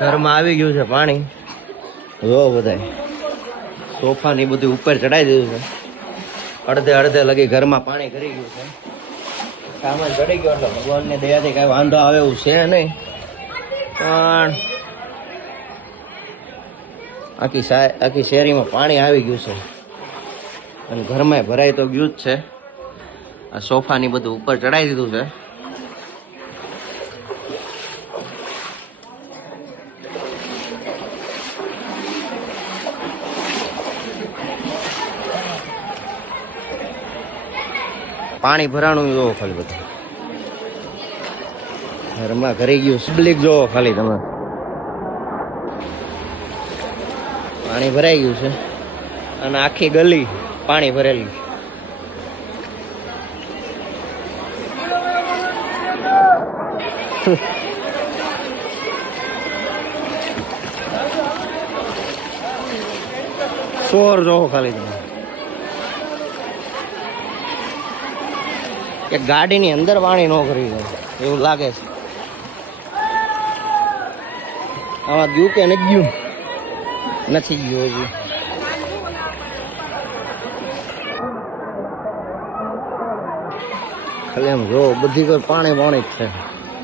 ઘરમાં આવી ગયું છે પાણી. જો બધાય સોફા ની બધું ઉપર ચડાવી દીધું છે. અડધે અડધે લગી ઘરમાં પાણી કરી ગયું છે. સામાન ચડી ગયો એટલે ભગવાનની દયાથી કઈ વાંધો આવે એવું છે નહીં, પણ આખી શેરીમાં પાણી આવી ગયું છે અને ઘરમાં ભરાઈ તો ગયું જ છે. આ સોફા ની બધું ઉપર ચડાવી દીધું છે. પાણી ભરાણું જોવો ખાલી બધું ઘરમાં ઘરી ગયું. પબ્લિક જોવો ખાલી તમે, પાણી ભરાઈ ગયું છે અને આખી ગલી પાણી ભરેલી. શોર જોવો ખાલી તમે. કે ગાડીની અંદર પાણી ન કરી જાય એવું લાગે છે. આમાં ગયું કે નથી ગયું? નથી ગયું હજી. ખાલી એમ જો બધી કોઈ પાણી પાણી જ છે.